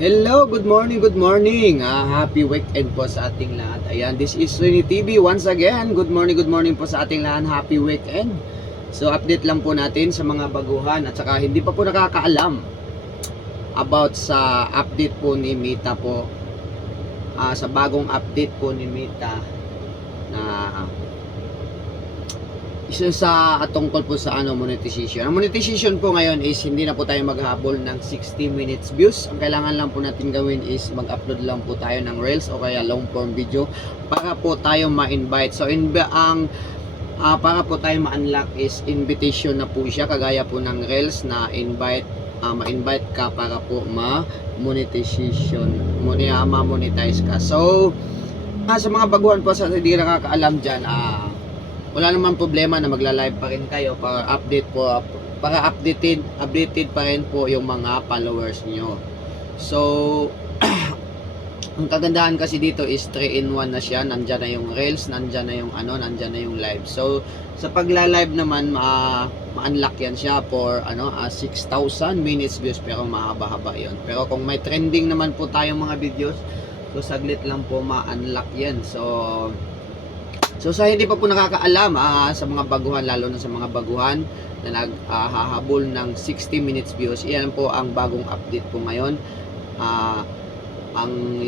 Hello, good morning, good morning. Happy weekend po sa ating lahat. Ayan, this is Rini TV once again. Good morning po sa ating lahat. Happy weekend. So, update lang po natin sa mga baguhan at saka hindi pa po nakakaalam about sa update po ni Mita po. Sa bagong update po ni Mita na isa sa tungkol po sa monetization. Ang monetization po ngayon is hindi na po tayo maghahabol ng 60 minutes views. Ang kailangan lang po natin gawin is mag-upload lang po tayo ng reels o kaya long form video para po tayo ma-invite. So para po tayo ma-unlock is invitation na po siya, kagaya po ng reels na ma-invite ka para po ma-monetization, ma-monetize ka. So sa mga baguhan po sa hindi nakakaalam dyan, wala naman problema na magla-live pa rin kayo para updated pa rin po yung mga followers nyo. So ang kagandahan kasi dito is 3-in-1 na siya. Nandyan na yung reels, nandyan na yung live. So sa pagla-live naman, ma-unlock yan siya for 6,000 minutes views, pero mahaba-haba yon. Pero kung may trending naman po tayong mga videos, so saglit lang po ma-unlock yan. So sa hindi pa po nakakaalam sa mga baguhan, lalo na sa mga baguhan na naghahabol ng 60 minutes views, iyan po ang bagong update po ngayon.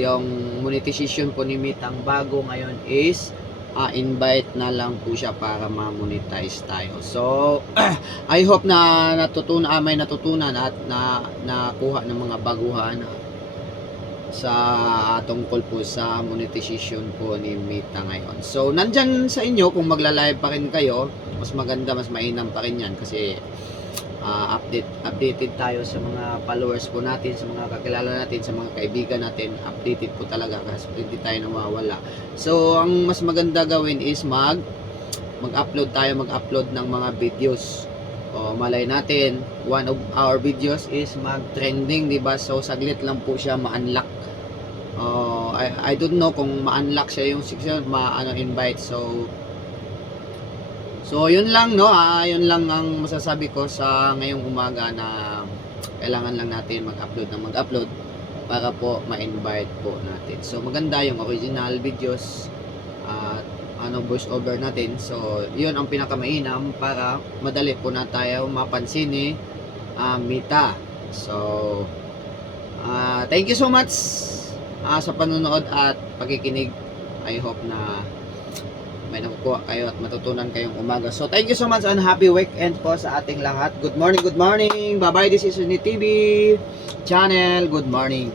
Yung monetization po ni Mita, ang bago ngayon is invite na lang po siya para ma-monetize tayo. So I hope na may natutunan at nakuha ng mga baguhan sa tungkol po sa monetization po ni Mita ngayon. So nandyan sa inyo kung magla-live pa rin kayo, mas maganda, mas mainam pa rin yan kasi updated tayo sa mga followers po natin, sa mga kakilala natin, sa mga kaibigan natin. Updated po talaga kasi hindi tayo nawawala. So ang mas maganda gawin is mag-upload ng mga videos. Malay natin, one of our videos is mag-trending, diba? So saglit lang po siya ma-unlock. I don't know kung ma-unlock siya yung 6 invite. So yun lang, no? Yun lang ang masasabi ko sa ngayong umaga, na kailangan lang natin mag-upload para po ma-invite po natin. So maganda yung original videos at voice over natin. So yun ang pinakamainam para madali po na tayo mapansin ni Mita. So thank you so much sa panonood at pakikinig. I hope na may nakukuha kayo at matutunan kayong umaga. So thank you so much and happy weekend po sa ating lahat. Good morning, good morning. Bye bye. This is Rini TV channel. Good morning.